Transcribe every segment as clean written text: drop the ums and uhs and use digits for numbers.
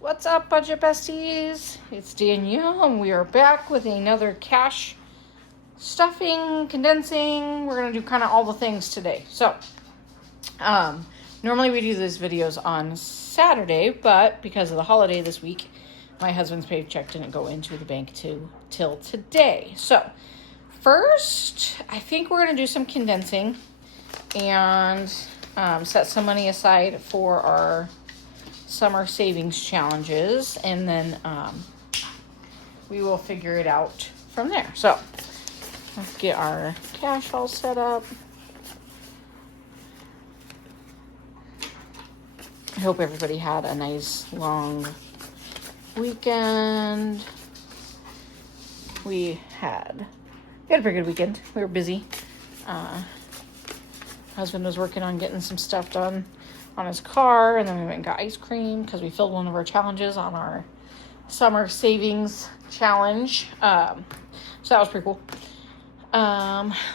What's up, budget besties? It's Danielle, and we are back with another cash stuffing, condensing. We're gonna do kind of all the things today. So, normally we do these videos on Saturday, but because of the holiday this week, my husband's paycheck didn't go into the bank till today. So, first, I think we're gonna do some condensing and set some money aside for our summer savings challenges, and then we will figure it out from there. So let's get our cash all set up. I hope everybody had a nice long weekend. We had a pretty good weekend. We were busy. Husband was working on getting some stuff done on his car, and then we went and got ice cream because we filled one of our challenges on our summer savings challenge. So that was pretty cool.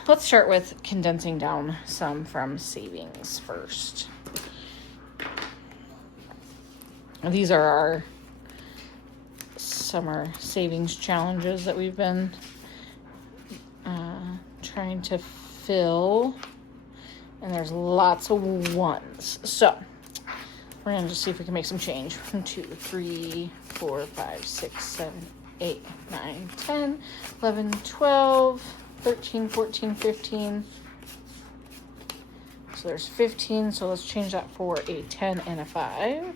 Let's start with condensing down some from savings first. These are our summer savings challenges that we've been trying to fill. And there's lots of ones. So we're going to just see if we can make some change. 1, 2, 3, 4, 5, 6, 7, 8, 9, 10, 11, 12, 13, 14, 15. So there's 15. So let's change that for a 10 and a 5.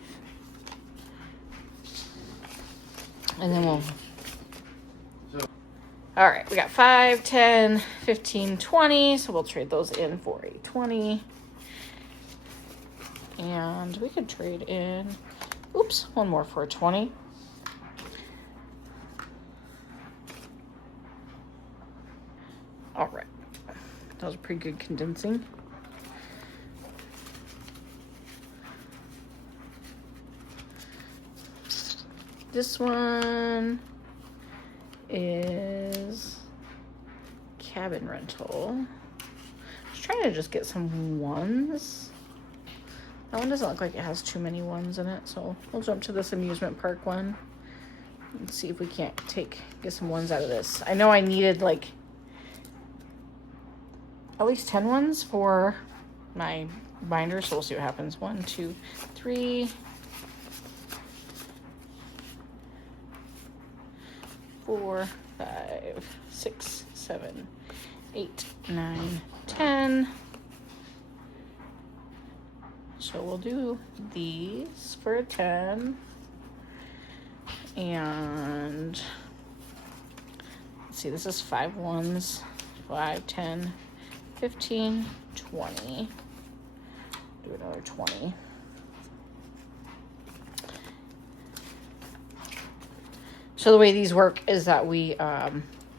And then we'll... All right, we got 5, 10, 15, 20, so we'll trade those in for a 20. And we could trade in, one more for a 20. All right, that was a pretty good condensing. This one is cabin rental. Just trying to just get some ones. That one doesn't look like it has too many ones in it, so we'll jump to this amusement park one and see if we can't get some ones out of this. I know I needed like at least 10 ones for my binder, so we'll see what happens. 1, 2, 3, 4, 5, 6, 7, 8, 9, 10. So we'll do these for a 10. And let's see, this is 5 ones. 5, 10, 15, 20. Do another 20. So the way these work is that we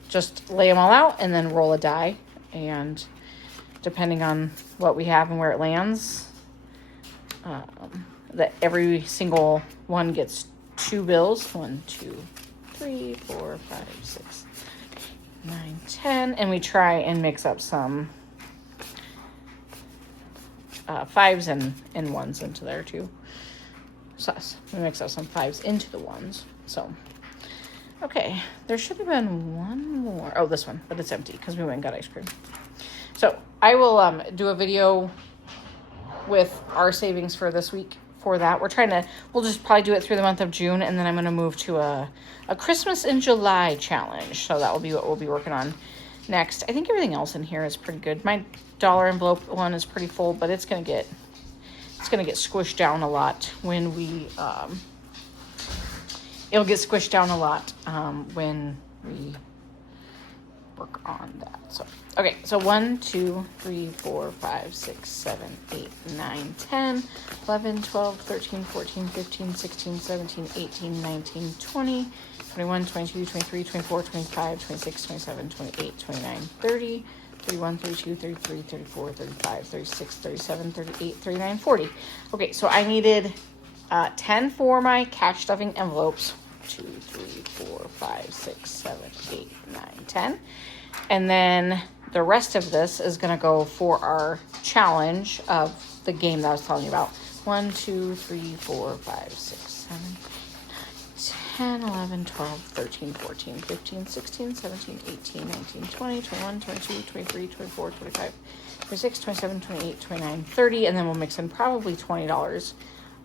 just lay them all out and then roll a die. And depending on what we have and where it lands, that every single one gets 2 bills. 1, 2, 3, 4, 5, 6, 9, 10. And we try and mix up some 5s and 1s into there too. So we mix up some 5s into the 1s. So... okay, there should have been one more. Oh, this one, but it's empty because we went and got ice cream. So I will do a video with our savings for this week for that. We'll just probably do it through the month of June, and then I'm going to move to a Christmas in July challenge. So that will be what we'll be working on next. I think everything else in here is pretty good. My dollar envelope one is pretty full, but it's going to get squished down a lot when we... it'll get squished down a lot when we work on that. So, okay, so 1, 2, 3, 4, 5, 6, 7, 8, 9, 10, 11, 12, 13, 14, 15, 16, 17, 18, 19, 20, 21, 22, 23, 24, 25, 26, 27, 28, 29, 30, 31, 32, 33, 34, 35, 36, 37, 38, 39, 40. Okay, so I needed 10 for my cash stuffing envelopes. 2, 3, 4, 5, 6, 7, 8, 9, 10. And then the rest of this is going to go for our challenge of the game that I was telling you about. 1, 2, 3, 4, 5, 6, 7, 10, 11, 12, 13, 14, 15, 16, 17, 18, 19, 20, 21, 22, 23, 24, 25, 26, 27, 28, 29, 30, and then we'll mix in probably $20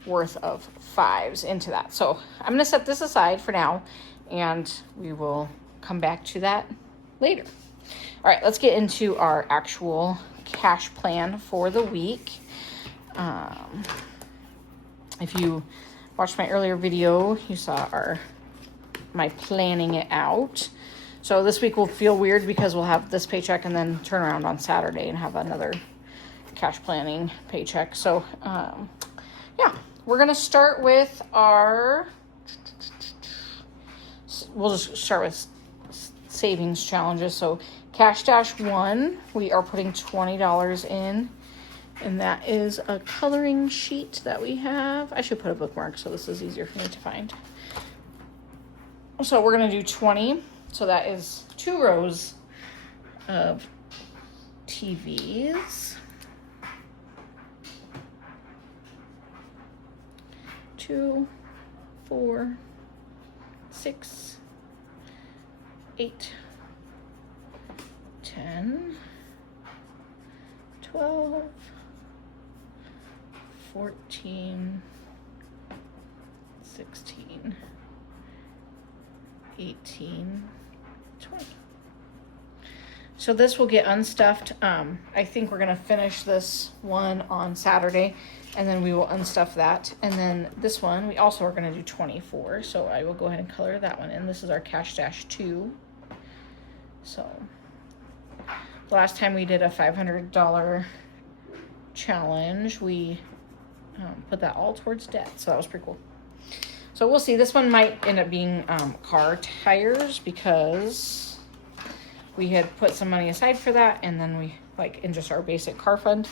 worth of fives into that. So I'm going to set this aside for now, and we will come back to that later. All right, let's get into our actual cash plan for the week. If you watched my earlier video, you saw my planning it out. So this week will feel weird because we'll have this paycheck and then turn around on Saturday and have another cash planning paycheck. So yeah, we're gonna start with we'll just start with savings challenges. So Cash Dash 1, we are putting $20 in. And that is a coloring sheet that we have. I should put a bookmark so this is easier for me to find. So we're going to do 20. So that is 2 rows of TVs. 2, 4, 6, 8, 10, 12, 14, 16, 18, 20. So this will get unstuffed. I think we're gonna finish this one on Saturday, and then we will unstuff that. And then this one, we also are gonna do 24. So I will go ahead and color that one in. This is our Cash Dash 2. So the last time we did a $500 challenge, we put that all towards debt, so that was pretty cool. So we'll see. This one might end up being car tires because we had put some money aside for that, and then we in just our basic car fund,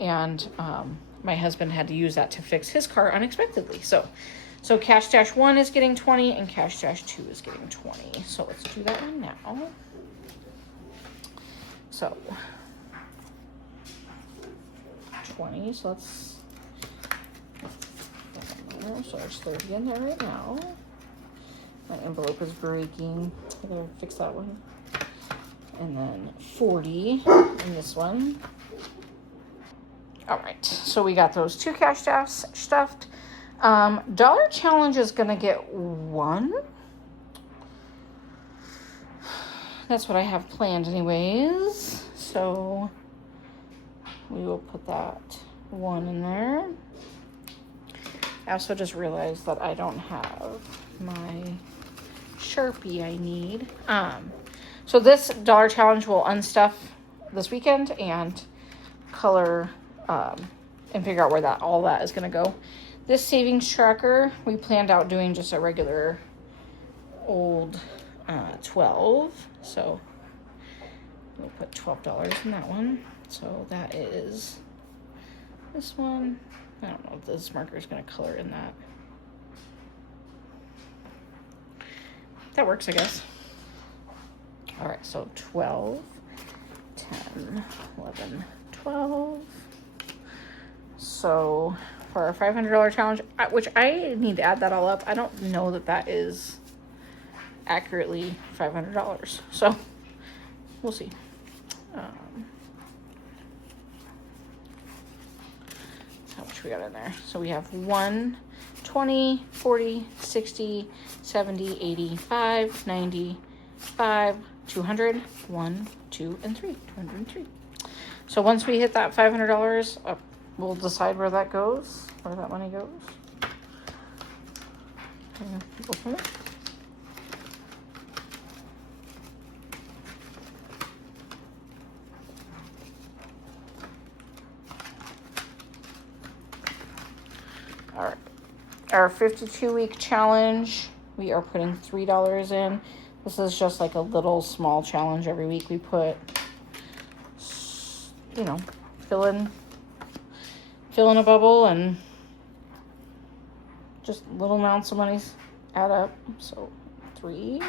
and my husband had to use that to fix his car unexpectedly. So Cash Dash 1 is getting 20 and Cash Dash 2 is getting 20. So let's do that one now. So 20, so let's so there's 30 in there right now. My envelope is breaking. I gotta fix that one. And then 40 in this one. All right, so we got those 2 Cash Dash stuffed. Dollar Challenge is gonna get 1. That's what I have planned anyways. So we will put that 1 in there. I also just realized that I don't have my Sharpie I need. So this Dollar Challenge will unstuff this weekend and color and figure out where all that is going to go. This savings tracker, we planned out doing just a regular old 12. So we'll put $12 in that one. So that is this one. I don't know if this marker is going to color in that. That works, I guess. All right, so 12, 10, 11, 12. So for our $500 challenge, which I need to add that all up, I don't know that is accurately $500. So we'll see. How much we got in there? So we have 1, 20, 40, 60, 70, 85, 95, 200, 1, 2, and 3. 203. So once we hit that $500, we'll decide where that goes, where that money goes. And go from there. All right, our 52-week challenge, we are putting $3 in. This is just like a little small challenge every week. We put, fill in a bubble, and just little amounts of money add up. So 3,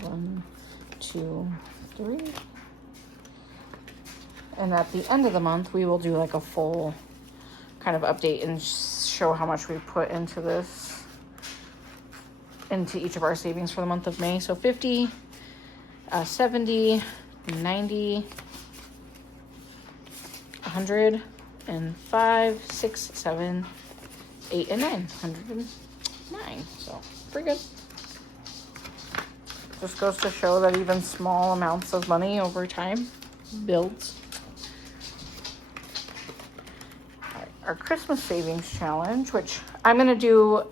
1, 2, 3. And at the end of the month, we will do like a full kind of update and show how much we put into each of our savings for the month of May. So 50, 70, 90, 100, and 5, 6, 7, 8, and 9. 109. So pretty good. Just goes to show that even small amounts of money over time builds. Our Christmas savings challenge, which I'm going to do,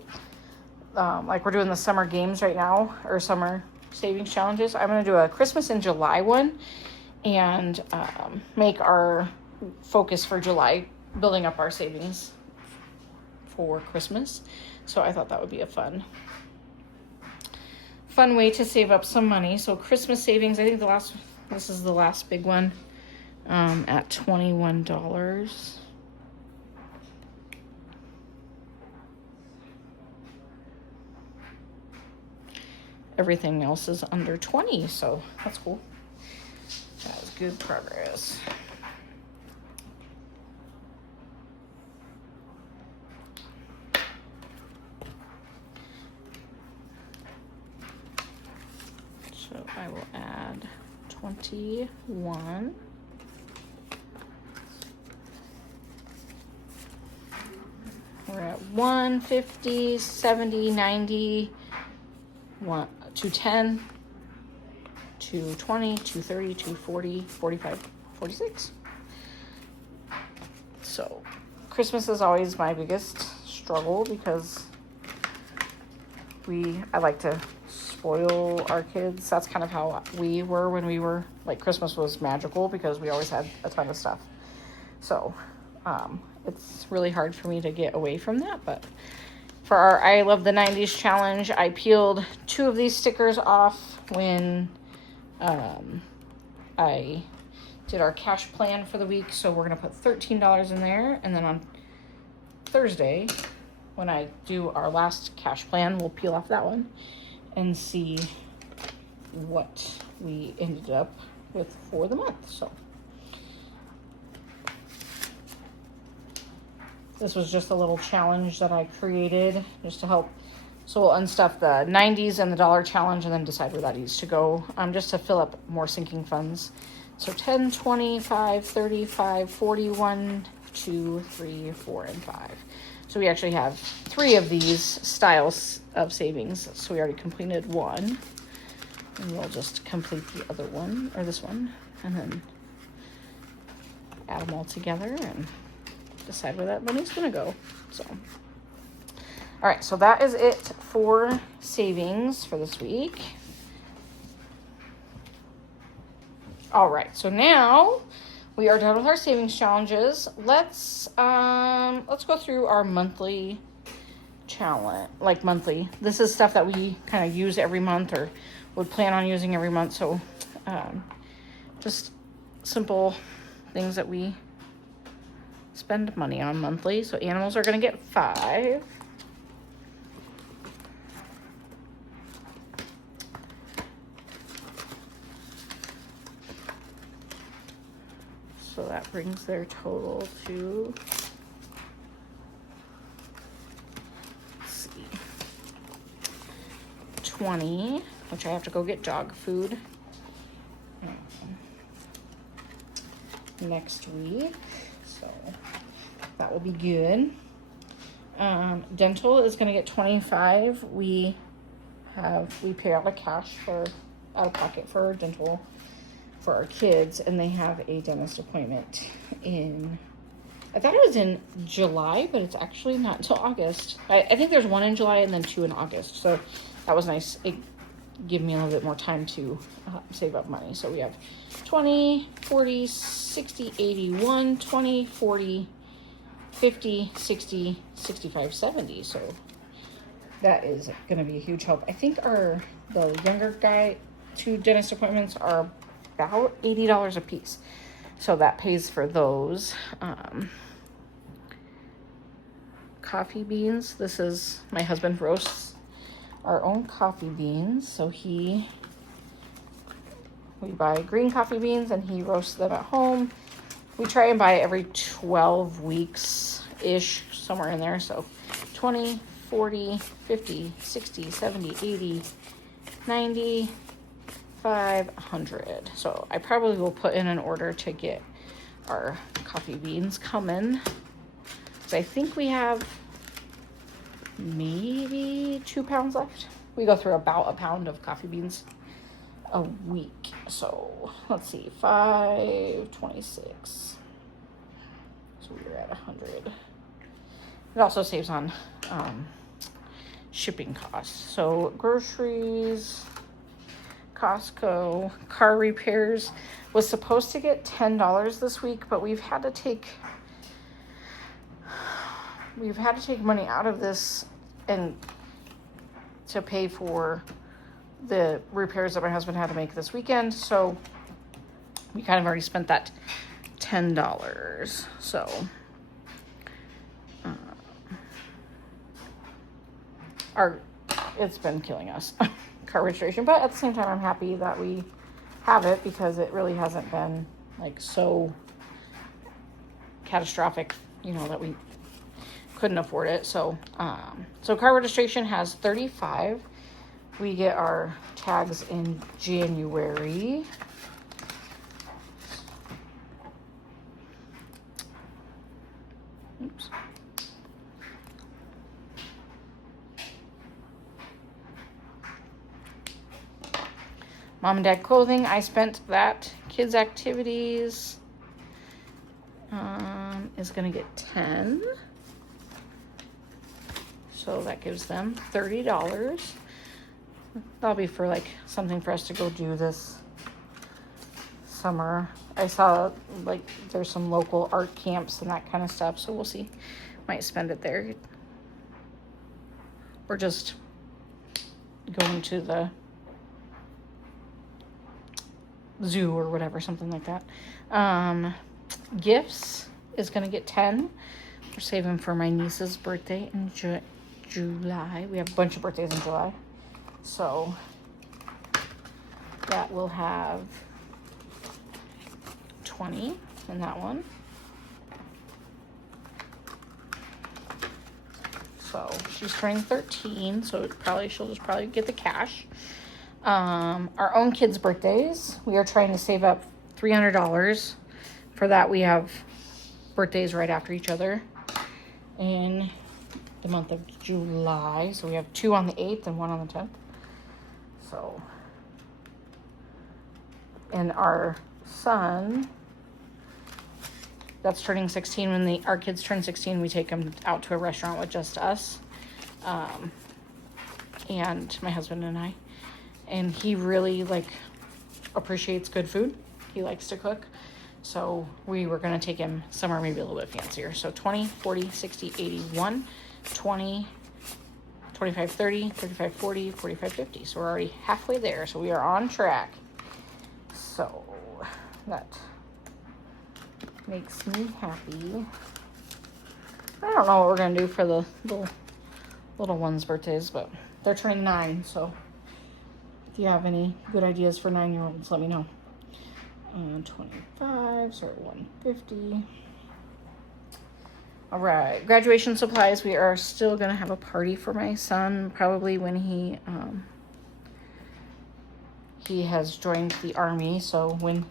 like we're doing the summer games right now, or summer savings challenges. I'm going to do a Christmas in July one and make our focus for July building up our savings for Christmas. So I thought that would be a fun way to save up some money. So Christmas savings, I think this is the last big one, at $21. Everything else is under 20, so that's cool. That was good progress. So I will add 21. We're at 150, 70, 90, 210, 220, 230, 240, 45, 46. So Christmas is always my biggest struggle because I like to spoil our kids. That's kind of how we were when we were, like, Christmas was magical because we always had a ton of stuff. So it's really hard for me to get away from that, but for our I Love the 90s challenge, I peeled 2 of these stickers off when I did our cash plan for the week. So we're going to put $13 in there. And then on Thursday, when I do our last cash plan, we'll peel off that one and see what we ended up with for the month. So this was just a little challenge that I created just to help. So we'll unstuff the 90s and the dollar challenge and then decide where that needs to go, just to fill up more sinking funds. So 10, 25, 35, 41, 2, 3, 4, and 5. So we actually have 3 of these styles of savings. So we already completed one. And we'll just complete the other one, or this one, and then add them all together and decide where that money's gonna go. So, all right, so that is it for savings for this week. All right, so now we are done with our savings challenges. Let's go through our monthly challenge, like monthly. This is stuff that we kind of use every month or would plan on using every month. So just simple things that we spend money on monthly. So animals are going to get 5. So that brings their total to, let's see, 20, which I have to go get dog food next week. So that will be good. Dental is going to get 25. We pay out of cash out of pocket for dental for our kids, and they have a dentist appointment I thought it was in July, but it's actually not until August. I think there's 1 in July and then 2 in August. So that was nice. It gave me a little bit more time to save up money. So we have 20, 40, 60, 80, 1, 20, 40, 50, 60, 65, 70. So that is going to be a huge help. I think the younger guy, 2 dentist appointments are about $80 a piece. So that pays for those. Coffee beans. This is, my husband roasts our own coffee beans. So we buy green coffee beans and he roasts them at home. We try and buy every 12 weeks ish, somewhere in there. So 20, 40, 50, 60, 70, 80, 90, 500. So I probably will put in an order to get our coffee beans coming. So I think we have maybe 2 pounds left. We go through about a pound of coffee beans a week. So let's see, 526. So we're at 100. It also saves on shipping costs. So groceries, Costco, car repairs was supposed to get $10 this week, but we've had to take money out of this and to pay for the repairs that my husband had to make this weekend. So we kind of already spent that $10. So it's been killing us, car registration. But at the same time, I'm happy that we have it because it really hasn't been like so catastrophic, that we couldn't afford it. So so car registration has 35. We get our tags in January. Oops. Mom and dad clothing, I spent that. Kids activities is going to get 10. So that gives them $30. That'll be for like something for us to go do this summer. I saw like there's some local art camps and that kind of stuff. So we'll see. Might spend it there. Or just going to the zoo or whatever, something like that. Gifts is going to get 10. We're saving for my niece's birthday in July. We have a bunch of birthdays in July. So that will have 20 in that one. So she's turning 13, so she'll just probably get the cash. Our own kids' birthdays, we are trying to save up $300. For that, we have birthdays right after each other in the month of July. So we have 2 on the 8th and 1 on the 10th. So, and our son, that's turning 16. When our kids turn 16, we take them out to a restaurant with just us, and my husband and I. And he really appreciates good food. He likes to cook. So we were going to take him somewhere maybe a little bit fancier. So 20, 40, 60, 81, 20, 25, 30, 35, 40, 45, 50. So we're already halfway there. So we are on track. So that makes me happy. I don't know what we're going to do for the little ones' birthdays, but they're turning 9. So if you have any good ideas for 9-year-olds, let me know. 25, so 150. All right, graduation supplies. We are still gonna have a party for my son, probably when he has joined the Army. So when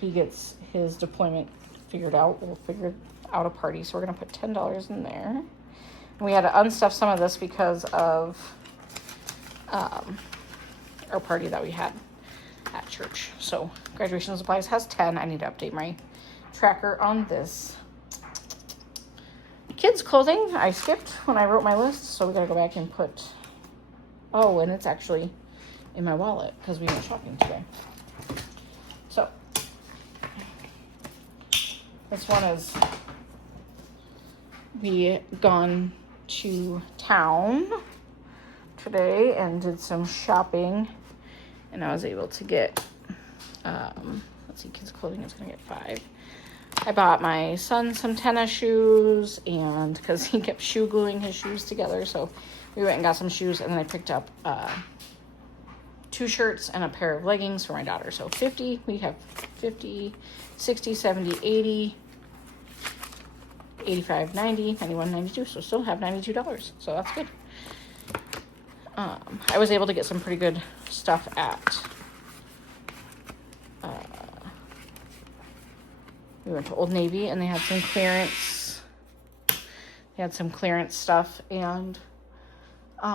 he gets his deployment figured out, we'll figure out a party. So we're gonna put $10 in there. And we had to unstuff some of this because of our party that we had at church. So graduation supplies has 10. I need to update my tracker on this. Kids clothing, I skipped when I wrote my list, so we gotta go back and put, and it's actually in my wallet because we went shopping today. So this one is, we gone to town today and did some shopping, and I was able to get, let's see, kids clothing is gonna get 5. I bought my son some tennis shoes, and because he kept shoe gluing his shoes together, so we went and got some shoes, and then I picked up 2 shirts and a pair of leggings for my daughter. So 50, we have 50, 60, 70, 80, 85, 90, 91, 92. So still have $92. So that's good. I was able to get some pretty good stuff at, we went to Old Navy and they had some clearance. They had some clearance stuff, and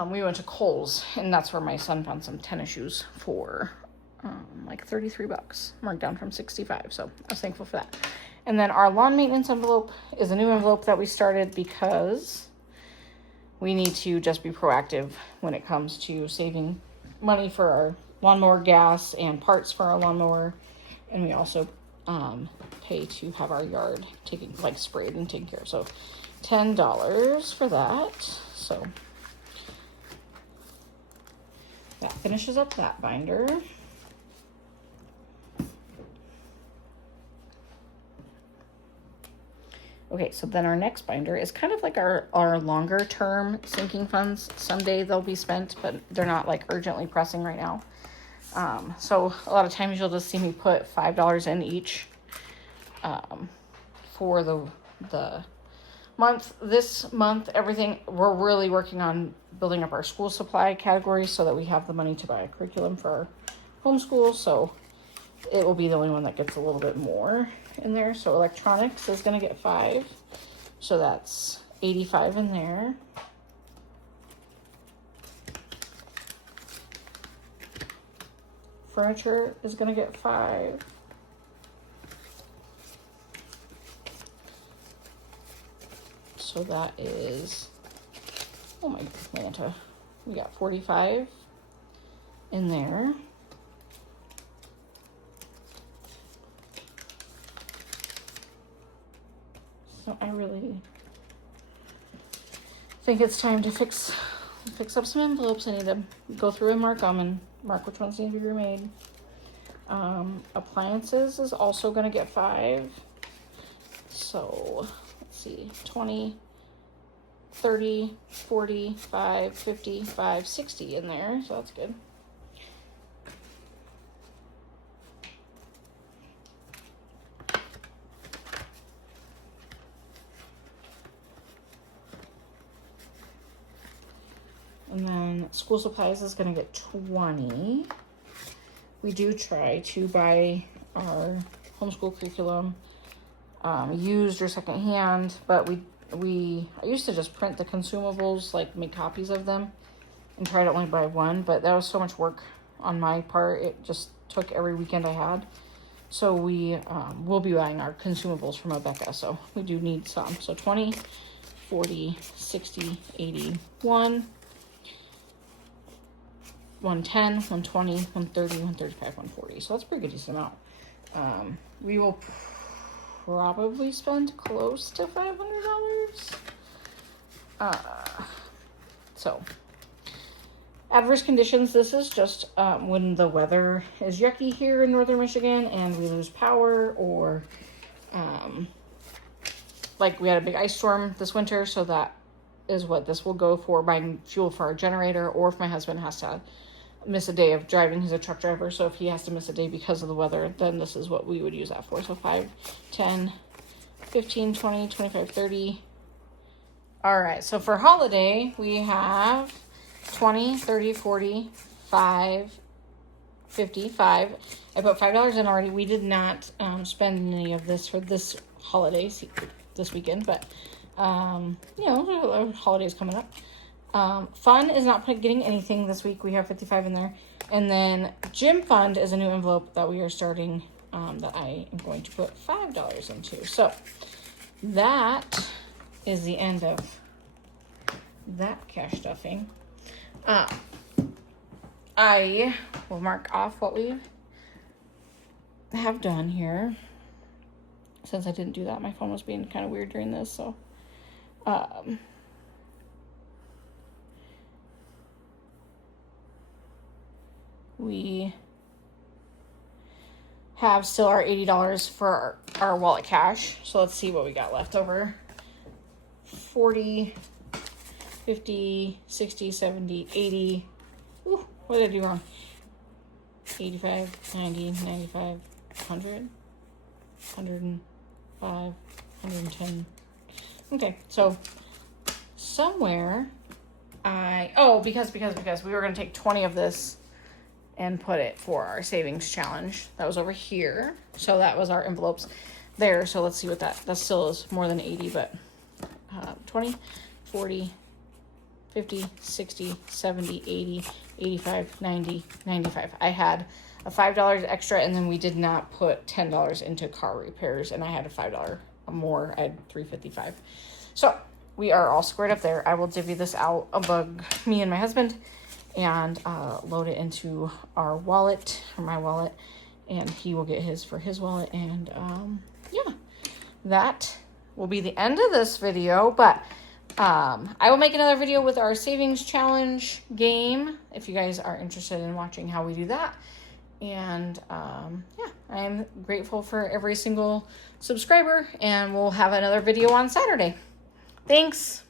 we went to Kohl's, and that's where my son found some tennis shoes for like $33, marked down from 65. So I was thankful for that. And then our lawn maintenance envelope is a new envelope that we started because we need to just be proactive when it comes to saving money for our lawnmower gas and parts for our lawnmower. And we also pay to have our yard taken, like sprayed and taken care of. So $10 for that. So that finishes up that binder. Okay, so then our next binder is kind of like our longer term sinking funds. Someday they'll be spent, but they're not like urgently pressing right now. So a lot of times you'll just see me put $5 in each for the month. This month, everything, we're really working on building up our school supply category so that we have the money to buy a curriculum for our homeschool. So it will be the only one that gets a little bit more in there. So electronics is going to get 5. So that's 85 in there. Furniture is going to get 5. So that is, oh my Manta, we got 45 in there. So I really think it's time to fix up some envelopes. I need to go through and mark them and mark which ones need to be remade. Appliances is also going to get 5. So let's see, 20, 30, 40, 5, 50, 5, 60 in there. So that's good. And then school supplies is going to get 20. We do try to buy our homeschool curriculum used or secondhand, but I used to just print the consumables, like make copies of them, and try to only buy one, but that was so much work on my part. It just took every weekend I had. So we will be buying our consumables from Rebecca, so we do need some. So 20, 40, 60, 80, 110, 120, 130, 135, 140. So that's a pretty good decent amount. We will probably spend close to $500. So adverse conditions, this is just when the weather is yucky here in northern Michigan and we lose power, or like we had a big ice storm this winter, so that is what this will go for, buying fuel for our generator, or if my husband has to miss a day of driving. He's a truck driver, so if he has to miss a day because of the weather, then this is what we would use that for. So 5, 10, 15, 20, 25, 30. All right, so for holiday, we have 20, 30, 40, 5, 50, 5. I put $5 in already. We did not spend any of this for this holiday, this weekend, but you know, holidays coming up. Fun is not getting anything this week. We have 55 in there. And then gym fund is a new envelope that we are starting, that I am going to put $5 into. So that is the end of that cash stuffing. I will mark off what we have done here. Since I didn't do that, my phone was being kind of weird during this, so we have still our $80 for our wallet cash. So let's see what we got left over. 40, 50, 60, 70, 80. Ooh, what did I do wrong? 85, 90, 95, 100, 105, 110, Okay, so somewhere because we were going to take 20 of this and put it for our savings challenge. That was over here. So that was our envelopes there. So let's see what that still is more than 80, but 20, 40, 50, 60, 70, 80, 85, 90, 95. I had a $5 extra, and then we did not put $10 into car repairs, and I had a $5 more. I had $3.55. So we are all squared up there. I will divvy this out among me and my husband and load it into our wallet, or my wallet, and he will get his for his wallet. And yeah, that will be the end of this video, but I will make another video with our savings challenge game if you guys are interested in watching how we do that. And yeah, I am grateful for every single subscriber, and we'll have another video on Saturday. Thanks.